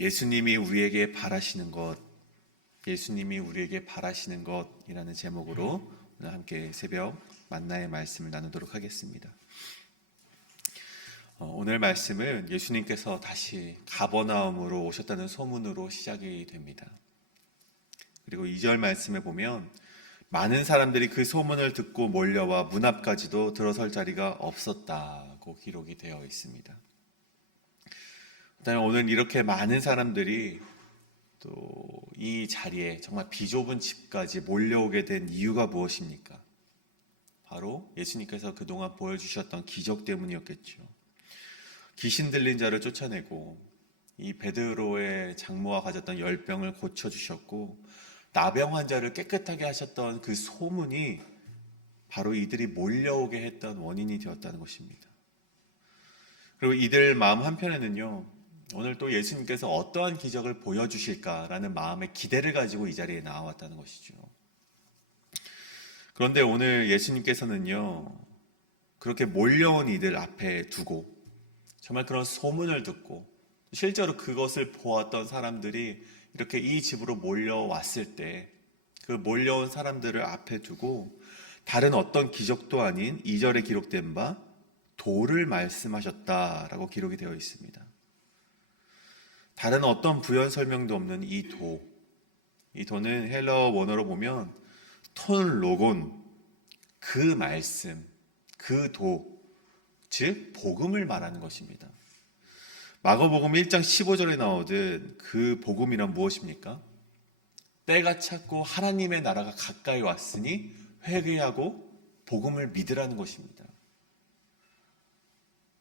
예수님이 우리에게 바라시는 것, 예수님이 우리에게 바라시는 것이라는 제목으로 오늘 함께 새벽 만나의 말씀을 나누도록 하겠습니다. 오늘 말씀은 예수님께서 다시 가버나움으로 오셨다는 소문으로 시작이 됩니다. 그리고 2절 말씀에 보면 많은 사람들이 그 소문을 듣고 몰려와 문 앞까지도 들어설 자리가 없었다고 기록이 되어 있습니다. 오늘 이렇게 많은 사람들이 또 이 자리에 정말 비좁은 집까지 몰려오게 된 이유가 무엇입니까? 바로 예수님께서 그동안 보여주셨던 기적 때문이었겠죠. 귀신 들린 자를 쫓아내고 이 베드로의 장모가 가졌던 열병을 고쳐주셨고 나병 환자를 깨끗하게 하셨던 그 소문이 바로 이들이 몰려오게 했던 원인이 되었다는 것입니다. 그리고 이들 마음 한편에는요, 오늘 또 예수님께서 어떠한 기적을 보여주실까라는 마음의 기대를 가지고 이 자리에 나왔다는 것이죠. 그런데 오늘 예수님께서는요, 그렇게 몰려온 이들 앞에 두고 정말 그런 소문을 듣고 실제로 그것을 보았던 사람들이 이렇게 이 집으로 몰려왔을 때 그 몰려온 사람들을 앞에 두고 다른 어떤 기적도 아닌 2절에 기록된 바 도를 말씀하셨다라고 기록이 되어 있습니다. 다른 어떤 부연 설명도 없는 이 도는 헬라어 원어로 보면 톤 로곤, 그 말씀, 그 도, 즉 복음을 말하는 것입니다. 마가복음 1장 15절에 나오듯 그 복음이란 무엇입니까? 때가 찼고 하나님의 나라가 가까이 왔으니 회개하고 복음을 믿으라는 것입니다.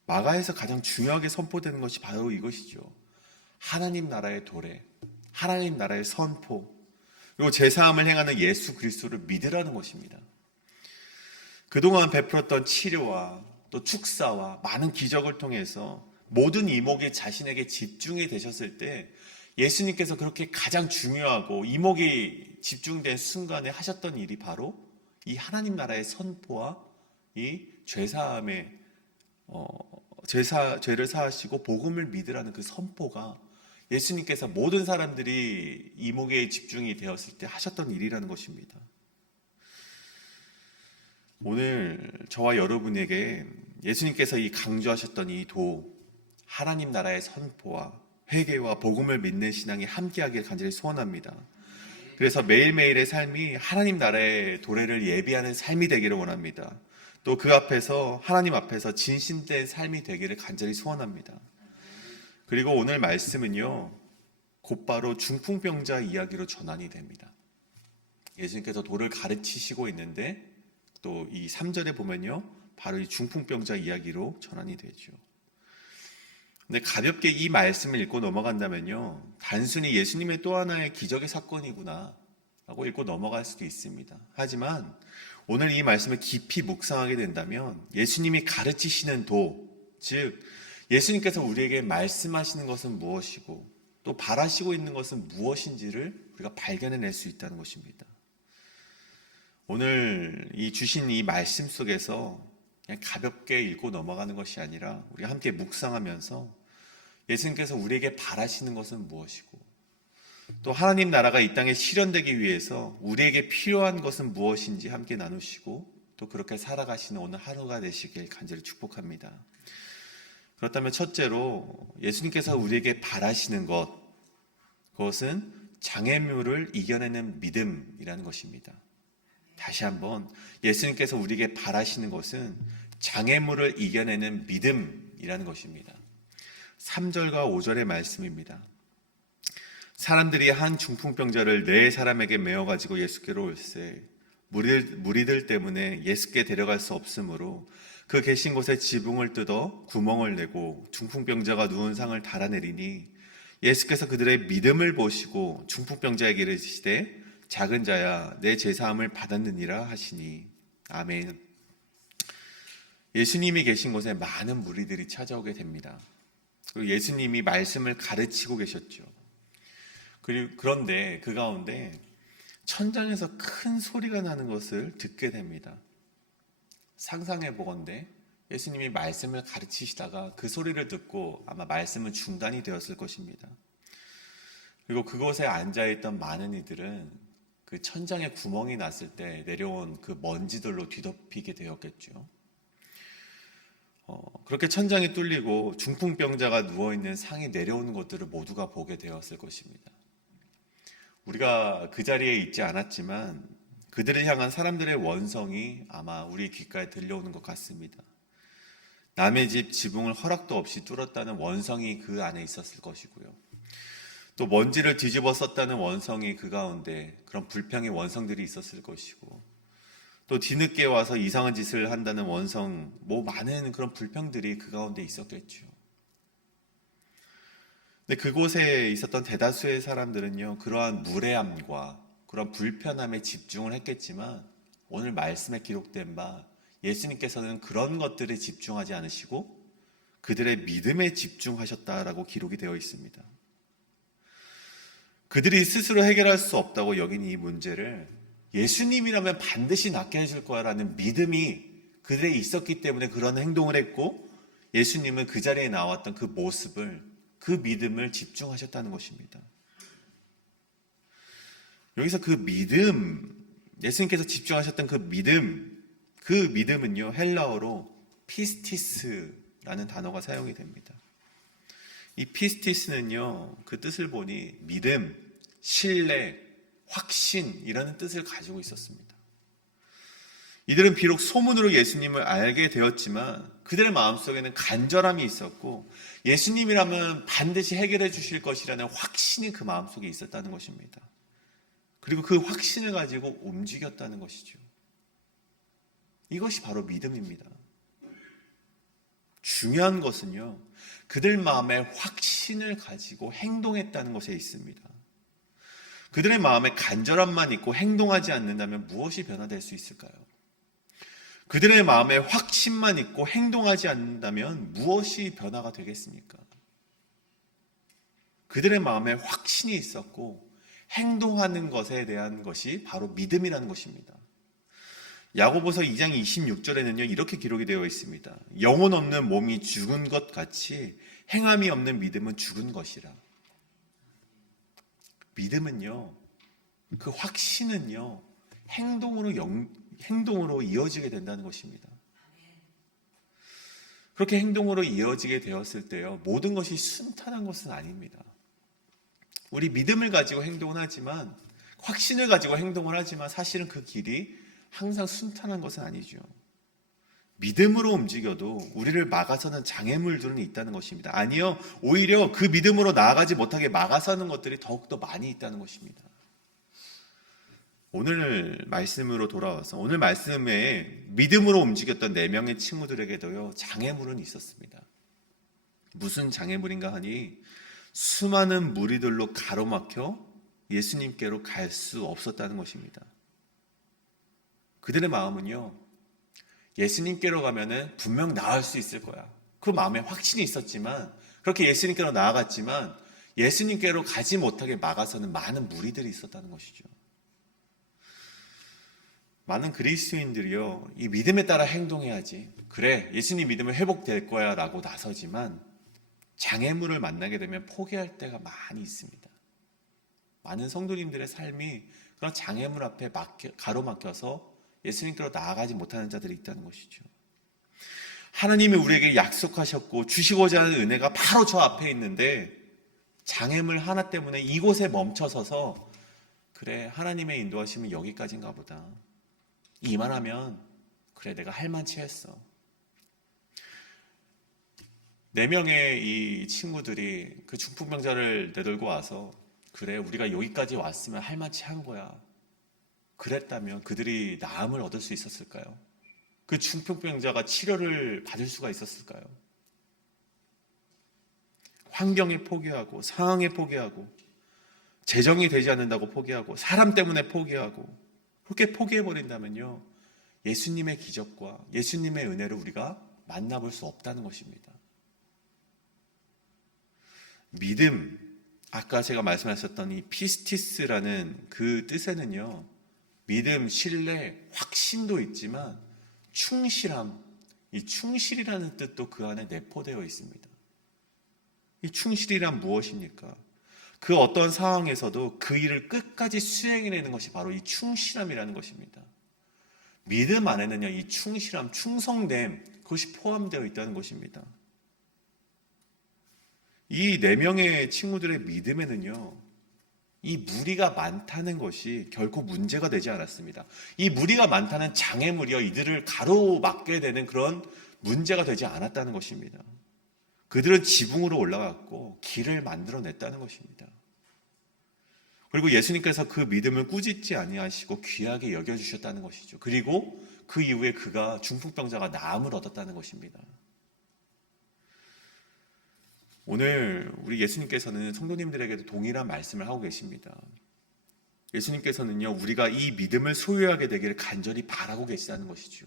마가에서 가장 중요하게 선포되는 것이 바로 이것이죠. 하나님 나라의 도래, 하나님 나라의 선포, 그리고 제사함을 행하는 예수 그리스도를 믿으라는 것입니다. 그동안 베풀었던 치료와 또 축사와 많은 기적을 통해서 모든 이목이 자신에게 집중이 되셨을 때 예수님께서 그렇게 가장 중요하고 이목이 집중된 순간에 하셨던 일이 바로 이 하나님 나라의 선포와 이 죄사함의 죄를 사하시고 복음을 믿으라는 그 선포가 예수님께서 모든 사람들이 이목에 집중이 되었을 때 하셨던 일이라는 것입니다. 오늘 저와 여러분에게 예수님께서 이 강조하셨던 이 하나님 나라의 선포와 회개와 복음을 믿는 신앙이 함께하길 간절히 소원합니다. 그래서 매일매일의 삶이 하나님 나라의 도래를 예비하는 삶이 되기를 원합니다. 또 그 앞에서 하나님 앞에서 진심된 삶이 되기를 간절히 소원합니다. 그리고 오늘 말씀은요, 곧바로 중풍병자 이야기로 전환이 됩니다. 예수님께서 도를 가르치시고 있는데 또 이 3절에 보면요, 바로 이 중풍병자 이야기로 전환이 되죠. 근데 가볍게 이 말씀을 읽고 넘어간다면요, 단순히 예수님의 또 하나의 기적의 사건이구나 라고 읽고 넘어갈 수도 있습니다. 하지만 오늘 이 말씀을 깊이 묵상하게 된다면 예수님이 가르치시는 즉 예수님께서 우리에게 말씀하시는 것은 무엇이고 또 바라시고 있는 것은 무엇인지를 우리가 발견해낼 수 있다는 것입니다. 오늘 이 주신 이 말씀 속에서 그냥 가볍게 읽고 넘어가는 것이 아니라 우리가 함께 묵상하면서 예수님께서 우리에게 바라시는 것은 무엇이고 또 하나님 나라가 이 땅에 실현되기 위해서 우리에게 필요한 것은 무엇인지 함께 나누시고 또 그렇게 살아가시는 오늘 하루가 되시길 간절히 축복합니다. 그렇다면 첫째로 예수님께서 우리에게 바라시는 그것은 장애물을 이겨내는 믿음이라는 것입니다. 다시 한번 예수님께서 우리에게 바라시는 것은 장애물을 이겨내는 믿음이라는 것입니다. 3절과 5절의 말씀입니다. 사람들이 한 중풍병자를 네 사람에게 메어가지고 예수께로 올세 무리들 때문에 예수께 데려갈 수 없으므로 그 계신 곳에 지붕을 뜯어 구멍을 내고 중풍병자가 누운 상을 달아내리니 예수께서 그들의 믿음을 보시고 중풍병자에게 이르시되 작은 자야 내 죄사함을 받았느니라 하시니 아멘. 예수님이 계신 곳에 많은 무리들이 찾아오게 됩니다. 그리고 예수님이 말씀을 가르치고 계셨죠. 그런데 그 가운데 천장에서 큰 소리가 나는 것을 듣게 됩니다. 상상해 보건대 예수님이 말씀을 가르치시다가 그 소리를 듣고 아마 말씀은 중단이 되었을 것입니다. 그리고 그곳에 앉아있던 많은 이들은 그 천장에 구멍이 났을 때 내려온 그 먼지들로 뒤덮이게 되었겠죠. 그렇게 천장이 뚫리고 중풍병자가 누워있는 상이 내려오는 것들을 모두가 보게 되었을 것입니다. 우리가 그 자리에 있지 않았지만 그들을 향한 사람들의 원성이 아마 우리 귓가에 들려오는 것 같습니다. 남의 집 지붕을 허락도 없이 뚫었다는 원성이 그 안에 있었을 것이고요. 또 먼지를 뒤집어 썼다는 원성이 그 가운데 그런 불평의 원성들이 있었을 것이고, 또 뒤늦게 와서 이상한 짓을 한다는 원성, 많은 그런 불평들이 그 가운데 있었겠죠. 근데 그곳에 있었던 대다수의 사람들은요, 그러한 무례함과 그런 불편함에 집중을 했겠지만, 오늘 말씀에 기록된 바 예수님께서는 그런 것들에 집중하지 않으시고 그들의 믿음에 집중하셨다라고 기록이 되어 있습니다. 그들이 스스로 해결할 수 없다고 여긴 이 문제를 예수님이라면 반드시 낫게 해줄 거야라는 믿음이 그들에 있었기 때문에 그런 행동을 했고, 예수님은 그 자리에 나왔던 그 모습을, 그 믿음을 집중하셨다는 것입니다. 여기서 그 믿음, 예수님께서 집중하셨던 그 믿음은요, 헬라어로 피스티스라는 단어가 사용이 됩니다. 이 피스티스는요, 그 뜻을 보니 믿음, 신뢰, 확신이라는 뜻을 가지고 있었습니다. 이들은 비록 소문으로 예수님을 알게 되었지만 그들의 마음속에는 간절함이 있었고, 예수님이라면 반드시 해결해 주실 것이라는 확신이 그 마음속에 있었다는 것입니다. 그리고 그 확신을 가지고 움직였다는 것이죠. 이것이 바로 믿음입니다. 중요한 것은요, 그들 마음에 확신을 가지고 행동했다는 것에 있습니다. 그들의 마음에 간절함만 있고 행동하지 않는다면 무엇이 변화될 수 있을까요? 그들의 마음에 확신만 있고 행동하지 않는다면 무엇이 변화가 되겠습니까? 그들의 마음에 확신이 있었고 행동하는 것에 대한 것이 바로 믿음이라는 것입니다. 야고보서 2장 26절에는요, 이렇게 기록이 되어 있습니다. 영혼 없는 몸이 죽은 것 같이 행함이 없는 믿음은 죽은 것이라. 믿음은요, 그 확신은요, 행동으로 이어지게 된다는 것입니다. 그렇게 행동으로 이어지게 되었을 때요, 모든 것이 순탄한 것은 아닙니다. 우리 믿음을 가지고 행동을 하지만, 확신을 가지고 행동을 하지만 사실은 그 길이 항상 순탄한 것은 아니죠. 믿음으로 움직여도 우리를 막아서는 장애물들은 있다는 것입니다. 아니요, 오히려 그 믿음으로 나아가지 못하게 막아서는 것들이 더욱더 많이 있다는 것입니다. 오늘 말씀으로 돌아와서 오늘 말씀에 믿음으로 움직였던 4명의 친구들에게도요, 장애물은 있었습니다. 무슨 장애물인가 하니 수많은 무리들로 가로막혀 예수님께로 갈 수 없었다는 것입니다. 그들의 마음은요, 예수님께로 가면은 분명 나을 수 있을 거야. 그 마음에 확신이 있었지만, 그렇게 예수님께로 나아갔지만 예수님께로 가지 못하게 막아서는 많은 무리들이 있었다는 것이죠. 많은 그리스도인들이요, 이 믿음에 따라 행동해야지, 그래 예수님 믿으면 회복될 거야 라고 나서지만 장애물을 만나게 되면 포기할 때가 많이 있습니다. 많은 성도님들의 삶이 그런 장애물 앞에 가로막혀서 예수님께로 나아가지 못하는 자들이 있다는 것이죠. 하나님이 우리에게 약속하셨고 주시고자 하는 은혜가 바로 저 앞에 있는데 장애물 하나 때문에 이곳에 멈춰서서, 그래 하나님의 인도하시면 여기까지인가 보다, 이만하면 그래 내가 할 만치 했어. 4명의 이 친구들이 그 중풍병자를 내돌고 와서, 그래 우리가 여기까지 왔으면 할 만치 한 거야, 그랬다면 그들이 나음을 얻을 수 있었을까요? 그 중풍병자가 치료를 받을 수가 있었을까요? 환경에 포기하고, 상황에 포기하고, 재정이 되지 않는다고 포기하고, 사람 때문에 포기하고, 그렇게 포기해버린다면요, 예수님의 기적과 예수님의 은혜를 우리가 만나볼 수 없다는 것입니다. 믿음, 아까 제가 말씀하셨던 이 피스티스라는 그 뜻에는요, 믿음, 신뢰, 확신도 있지만 충실함, 이 충실이라는 뜻도 그 안에 내포되어 있습니다. 이 충실이란 무엇입니까? 그 어떤 상황에서도 그 일을 끝까지 수행해내는 것이 바로 이 충실함이라는 것입니다. 믿음 안에는요, 이 충실함, 충성됨, 그것이 포함되어 있다는 것입니다. 이 4명의 친구들의 믿음에는요, 이 무리가 많다는 것이 결코 문제가 되지 않았습니다. 이 무리가 많다는 장애물이여 이들을 가로막게 되는 그런 문제가 되지 않았다는 것입니다. 그들은 지붕으로 올라갔고 길을 만들어냈다는 것입니다. 그리고 예수님께서 그 믿음을 꾸짖지 아니하시고 귀하게 여겨주셨다는 것이죠. 그리고 그 이후에 그가 중풍병자가 나음을 얻었다는 것입니다. 오늘 우리 예수님께서는 성도님들에게도 동일한 말씀을 하고 계십니다. 예수님께서는요, 우리가 이 믿음을 소유하게 되기를 간절히 바라고 계시다는 것이죠.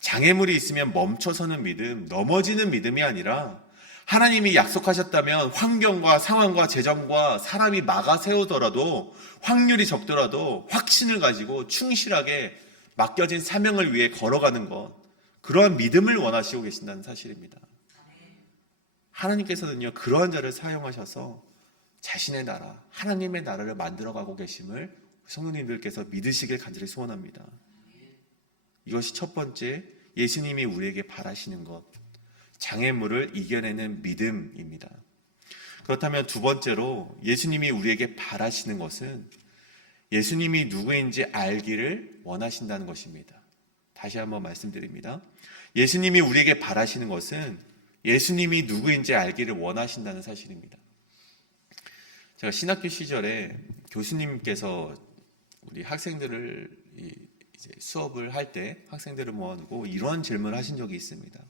장애물이 있으면 멈춰서는 믿음, 넘어지는 믿음이 아니라 하나님이 약속하셨다면 환경과 상황과 재정과 사람이 막아 세우더라도 확률이 적더라도 확신을 가지고 충실하게 맡겨진 사명을 위해 걸어가는 것, 그러한 믿음을 원하시고 계신다는 사실입니다. 하나님께서는요, 그러한 자를 사용하셔서 자신의 나라, 하나님의 나라를 만들어가고 계심을 성도님들께서 믿으시길 간절히 소원합니다. 이것이 첫 번째, 예수님이 우리에게 바라시는 것, 장애물을 이겨내는 믿음입니다. 그렇다면 두 번째로 예수님이 우리에게 바라시는 것은 예수님이 누구인지 알기를 원하신다는 것입니다. 다시 한번 말씀드립니다. 예수님이 우리에게 바라시는 것은 예수님이 누구인지 알기를 원하신다는 사실입니다. 제가 신학교 시절에 교수님께서 우리 학생들을 이제 수업을 할 때 학생들을 모아두고 이러한 질문을 하신 적이 있습니다.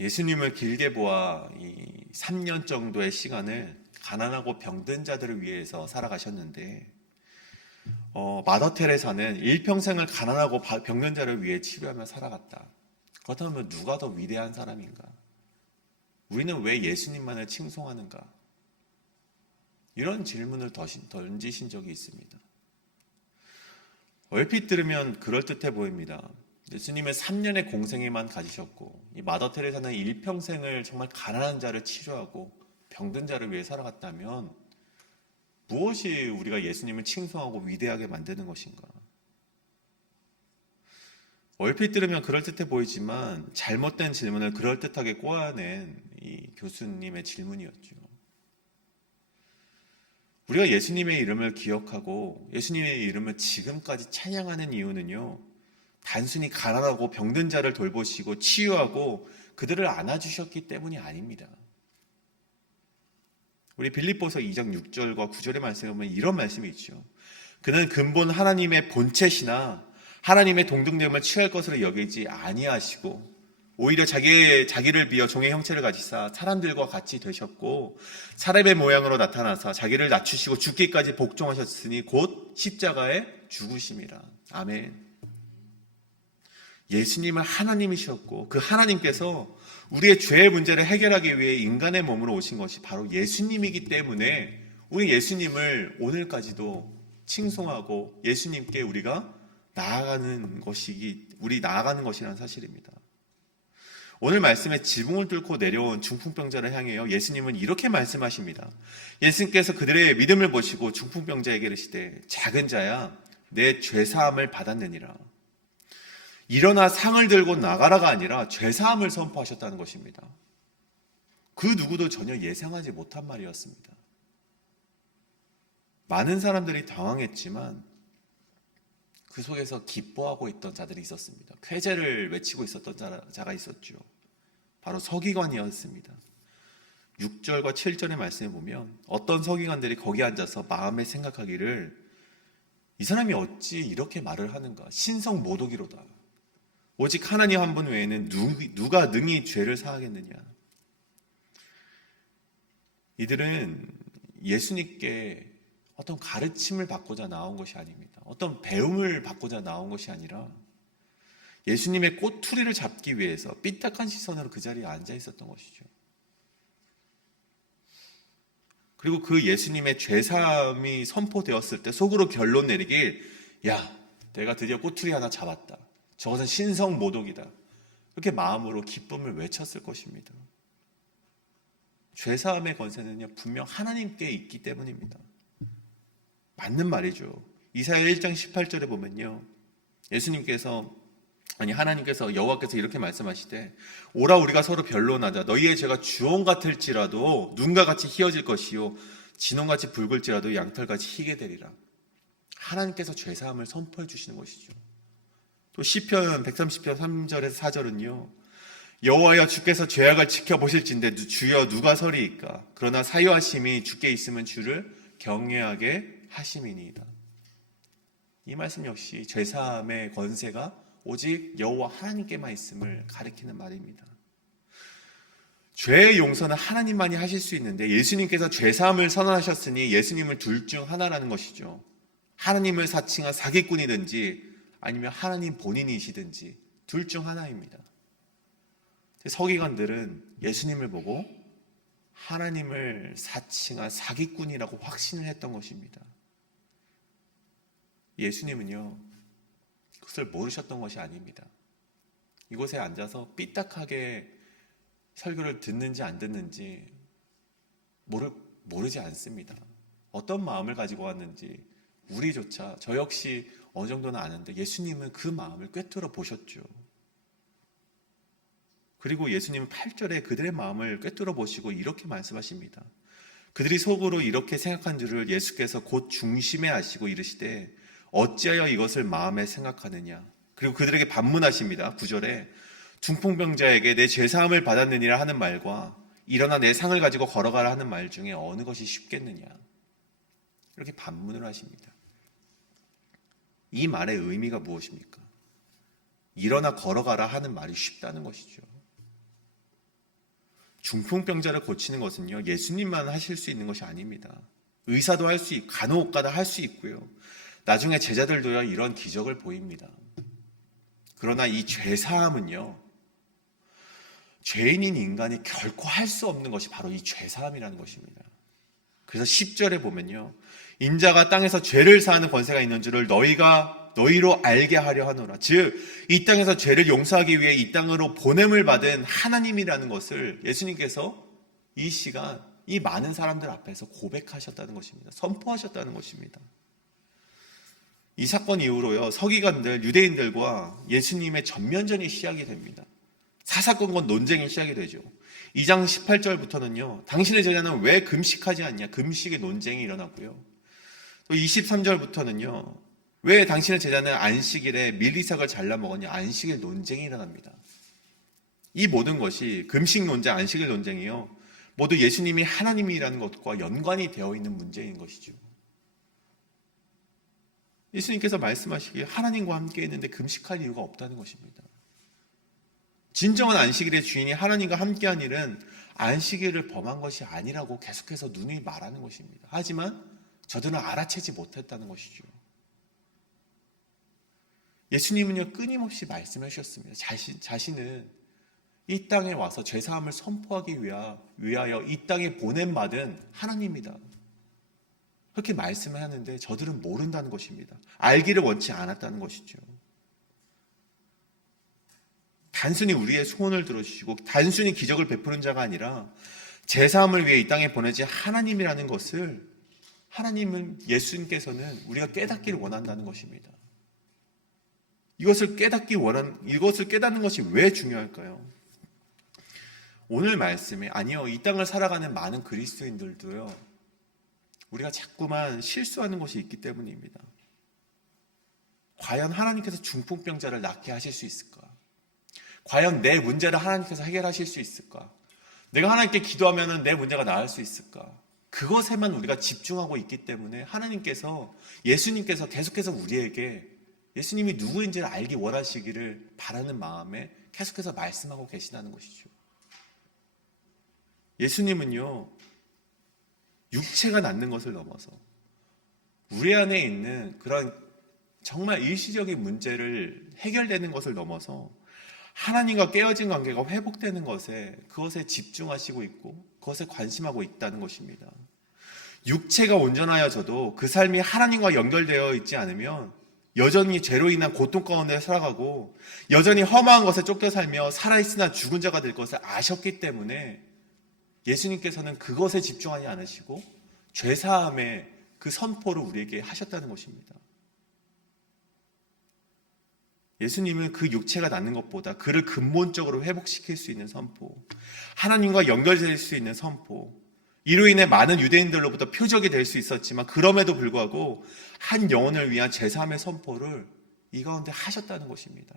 예수님을 길게 보아 이 3년 정도의 시간을 가난하고 병든 자들을 위해서 살아가셨는데 마더 테레사는 일평생을 가난하고 병든 자를 위해 치료하며 살아갔다. 그렇다면 누가 더 위대한 사람인가? 우리는 왜 예수님만을 칭송하는가? 이런 질문을 던지신 적이 있습니다. 얼핏 들으면 그럴듯해 보입니다. 예수님은 3년의 공생애만 가지셨고 이 마더 테레사는 일평생을 정말 가난한 자를 치료하고 병든 자를 위해 살아갔다면 무엇이 우리가 예수님을 칭송하고 위대하게 만드는 것인가? 얼핏 들으면 그럴듯해 보이지만 잘못된 질문을 그럴듯하게 꼬아낸 이 교수님의 질문이었죠. 우리가 예수님의 이름을 기억하고 예수님의 이름을 지금까지 찬양하는 이유는요, 단순히 가난하고 병든 자를 돌보시고 치유하고 그들을 안아주셨기 때문이 아닙니다. 우리 빌립보서 2장 6절과 9절의 말씀에 보면 이런 말씀이 있죠. 그는 근본 하나님의 본체시나 하나님의 동등됨을 취할 것으로 여기지 아니하시고 오히려 자기를 비어 종의 형체를 가지사 사람들과 같이 되셨고 사람의 모양으로 나타나사 자기를 낮추시고 죽기까지 복종하셨으니 곧 십자가에 죽으심이라. 아멘. 예수님은 하나님이셨고 그 하나님께서 우리의 죄의 문제를 해결하기 위해 인간의 몸으로 오신 것이 바로 예수님이기 때문에 우리 예수님을 오늘까지도 칭송하고 예수님께 우리가 나아가는 것이라는 사실입니다. 오늘 말씀에 지붕을 뚫고 내려온 중풍병자를 향해요, 예수님은 이렇게 말씀하십니다. 예수님께서 그들의 믿음을 보시고 중풍병자에게 이르시되 작은 자야 내 죄사함을 받았느니라. 일어나 상을 들고 나가라가 아니라 죄사함을 선포하셨다는 것입니다. 그 누구도 전혀 예상하지 못한 말이었습니다. 많은 사람들이 당황했지만 그 속에서 기뻐하고 있던 자들이 있었습니다. 쾌제를 외치고 있었던 자가 있었죠. 바로 서기관이었습니다. 6절과 7절의 말씀에 보면 어떤 서기관들이 거기 앉아서 마음에 생각하기를 이 사람이 어찌 이렇게 말을 하는가? 신성모독이로다. 오직 하나님 한 분 외에는 누가 능히 죄를 사하겠느냐? 이들은 예수님께 어떤 가르침을 받고자 나온 것이 아닙니다. 어떤 배움을 받고자 나온 것이 아니라 예수님의 꼬투리를 잡기 위해서 삐딱한 시선으로 그 자리에 앉아 있었던 것이죠. 그리고 그 예수님의 죄사함이 선포되었을 때 속으로 결론 내리길, 야, 내가 드디어 꼬투리 하나 잡았다. 저것은 신성모독이다. 그렇게 마음으로 기쁨을 외쳤을 것입니다. 죄사함의 권세는요, 분명 하나님께 있기 때문입니다. 맞는 말이죠. 이사야 1장 18절에 보면요, 하나님께서 여호와께서 이렇게 말씀하시되, 오라 우리가 서로 변론하자. 너희의 죄가 주홍 같을지라도 눈과 같이 희어질 것이요 진홍같이 붉을지라도 양털같이 희게 되리라. 하나님께서 죄사함을 선포해 주시는 것이죠. 또 시편 130편 3절에서 4절은요, 여호와여 주께서 죄악을 지켜보실진대 주여 누가 서리이까. 그러나 사유하심이 주께 있으면 주를 경외하게 하심이니이다. 이 말씀 역시 죄사함의 권세가 오직 여호와 하나님께만 있음을 가리키는 말입니다. 죄의 용서는 하나님만이 하실 수 있는데, 예수님께서 죄사함을 선언하셨으니 예수님을 둘 중 하나라는 것이죠. 하나님을 사칭한 사기꾼이든지 아니면 하나님 본인이시든지 둘 중 하나입니다. 서기관들은 예수님을 보고 하나님을 사칭한 사기꾼이라고 확신을 했던 것입니다. 예수님은요, 그것을 모르셨던 것이 아닙니다. 이곳에 앉아서 삐딱하게 설교를 듣는지 안 듣는지 모르지 않습니다. 어떤 마음을 가지고 왔는지 우리조차, 저 역시 어느 정도는 아는데 예수님은 그 마음을 꿰뚫어 보셨죠. 그리고 예수님은 8절에 그들의 마음을 꿰뚫어 보시고 이렇게 말씀하십니다. 그들이 속으로 이렇게 생각한 줄을 예수께서 곧 중심에 아시고 이르시되 어찌하여 이것을 마음에 생각하느냐. 그리고 그들에게 반문하십니다. 9절에 중풍병자에게 내 죄사함을 받았느니라 하는 말과 일어나 내 상을 가지고 걸어가라 하는 말 중에 어느 것이 쉽겠느냐. 이렇게 반문을 하십니다. 이 말의 의미가 무엇입니까? 일어나 걸어가라 하는 말이 쉽다는 것이죠. 중풍병자를 고치는 것은요, 예수님만 하실 수 있는 것이 아닙니다. 의사도 할 수 있고 간호가도 할 수 있고요, 나중에 제자들도요 이런 기적을 보입니다. 그러나 이 죄사함은요, 죄인인 인간이 결코 할 수 없는 것이 바로 이 죄사함이라는 것입니다. 그래서 10절에 보면요, 인자가 땅에서 죄를 사하는 권세가 있는 줄을 너희로 알게 하려 하노라. 즉 이 땅에서 죄를 용서하기 위해 이 땅으로 보냄을 받은 하나님이라는 것을 예수님께서 이 시간 이 많은 사람들 앞에서 고백하셨다는 것입니다. 선포하셨다는 것입니다. 이 사건 이후로요, 서기관들, 유대인들과 예수님의 전면전이 시작이 됩니다. 사사건건 논쟁이 시작이 되죠. 2장 18절부터는요, 당신의 제자는 왜 금식하지 않냐, 금식의 논쟁이 일어나고요. 또 23절부터는요, 왜 당신의 제자는 안식일에 밀리삭을 잘라 먹었냐, 안식일 논쟁이 일어납니다. 이 모든 것이 금식 논쟁, 안식일 논쟁이요, 모두 예수님이 하나님이라는 것과 연관이 되어 있는 문제인 것이죠. 예수님께서 말씀하시기에 하나님과 함께 있는데 금식할 이유가 없다는 것입니다. 진정한 안식일의 주인이 하나님과 함께한 일은 안식일을 범한 것이 아니라고 계속해서 누누이 말하는 것입니다. 하지만 저들은 알아채지 못했다는 것이죠. 예수님은요, 끊임없이 말씀해 주셨습니다. 자신은 이 땅에 와서 죄사함을 선포하기 위하여 이 땅에 보냄받은 하나님이다, 그렇게 말씀을 하는데 저들은 모른다는 것입니다. 알기를 원치 않았다는 것이죠. 단순히 우리의 소원을 들어주시고 단순히 기적을 베푸는 자가 아니라 제사함을 위해 이 땅에 보내지 하나님이라는 것을, 하나님은, 예수님께서는 우리가 깨닫기를 원한다는 것입니다. 이것을 깨닫는 것이 왜 중요할까요? 오늘 말씀에, 아니요, 이 땅을 살아가는 많은 그리스도인들도요, 우리가 자꾸만 실수하는 것이 있기 때문입니다. 과연 하나님께서 중풍병자를 낫게 하실 수 있을까? 과연 내 문제를 하나님께서 해결하실 수 있을까? 내가 하나님께 기도하면 내 문제가 나을 수 있을까? 그것에만 우리가 집중하고 있기 때문에 예수님께서 계속해서 우리에게 예수님이 누구인지를 알기 원하시기를 바라는 마음에 계속해서 말씀하고 계시다는 것이죠. 예수님은요, 육체가 낫는 것을 넘어서 우리 안에 있는 그런 정말 일시적인 문제를 해결되는 것을 넘어서 하나님과 깨어진 관계가 회복되는 그것에 집중하시고 있고 그것에 관심하고 있다는 것입니다. 육체가 온전하여져도 그 삶이 하나님과 연결되어 있지 않으면 여전히 죄로 인한 고통 가운데 살아가고 여전히 험한 것에 쫓겨 살며 살아있으나 죽은 자가 될 것을 아셨기 때문에 예수님께서는 그것에 집중하지 않으시고 죄사함의 그 선포를 우리에게 하셨다는 것입니다. 예수님은 그 육체가 낫는 것보다 그를 근본적으로 회복시킬 수 있는 선포, 하나님과 연결될 수 있는 선포, 이로 인해 많은 유대인들로부터 표적이 될 수 있었지만 그럼에도 불구하고 한 영혼을 위한 제사함의 선포를 이 가운데 하셨다는 것입니다.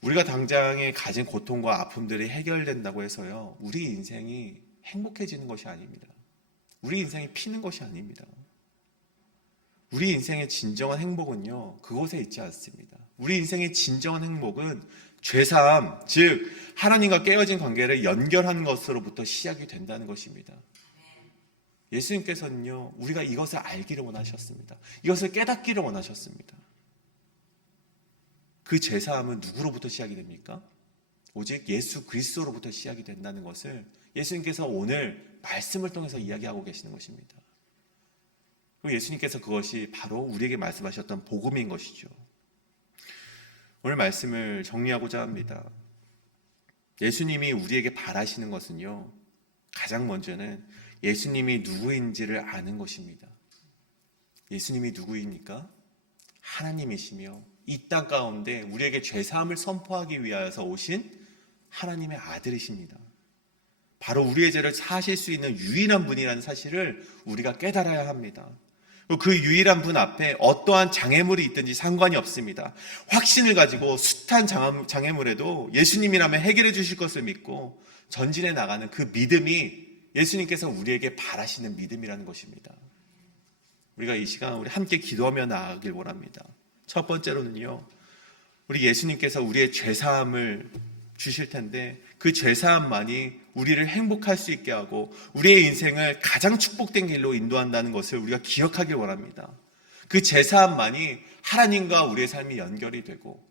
우리가 당장에 가진 고통과 아픔들이 해결된다고 해서요, 우리 인생이 행복해지는 것이 아닙니다. 우리 인생이 피는 것이 아닙니다. 우리 인생의 진정한 행복은요, 그곳에 있지 않습니다. 우리 인생의 진정한 행복은 죄사함, 즉 하나님과 깨어진 관계를 연결하는 것으로부터 시작이 된다는 것입니다. 예수님께서는요, 우리가 이것을 알기를 원하셨습니다. 이것을 깨닫기를 원하셨습니다. 그 죄사함은 누구로부터 시작이 됩니까? 오직 예수 그리스도로부터 시작이 된다는 것을 예수님께서 오늘 말씀을 통해서 이야기하고 계시는 것입니다. 그리고 예수님께서 그것이 바로 우리에게 말씀하셨던 복음인 것이죠. 오늘 말씀을 정리하고자 합니다. 예수님이 우리에게 바라시는 것은요, 가장 먼저는 예수님이 누구인지를 아는 것입니다. 예수님이 누구입니까? 하나님이시며 이 땅 가운데 우리에게 죄사함을 선포하기 위하여서 오신 하나님의 아들이십니다. 바로 우리의 죄를 사하실 수 있는 유일한 분이라는 사실을 우리가 깨달아야 합니다. 그 유일한 분 앞에 어떠한 장애물이 있든지 상관이 없습니다. 확신을 가지고 숱한 장애물에도 예수님이라면 해결해 주실 것을 믿고 전진해 나가는 그 믿음이 예수님께서 우리에게 바라시는 믿음이라는 것입니다. 우리가 이 시간 우리 함께 기도하며 나아가길 원합니다. 첫 번째로는요, 우리 예수님께서 우리의 죄사함을 주실 텐데 그 죄사함만이 우리를 행복할 수 있게 하고 우리의 인생을 가장 축복된 길로 인도한다는 것을 우리가 기억하길 원합니다. 그 죄사함만이 하나님과 우리의 삶이 연결이 되고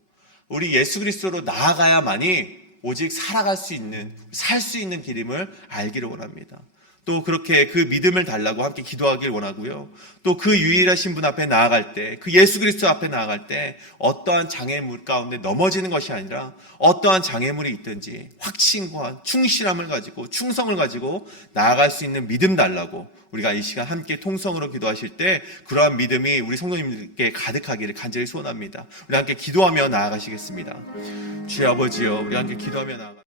우리 예수 그리스도로 나아가야만이 오직 살아갈 수 있는, 살 수 있는 길임을 알기를 원합니다. 또 그렇게 그 믿음을 달라고 함께 기도하길 원하고요. 또 그 유일하신 분 앞에 나아갈 때, 그 예수 그리스도 앞에 나아갈 때 어떠한 장애물 가운데 넘어지는 것이 아니라 어떠한 장애물이 있든지 확신과 충실함을 가지고 충성을 가지고 나아갈 수 있는 믿음 달라고 우리가 이 시간 함께 통성으로 기도하실 때 그러한 믿음이 우리 성도님들께 가득하기를 간절히 소원합니다. 우리 함께 기도하며 나아가시겠습니다. 주여 아버지여, 우리 함께 기도하며 나아가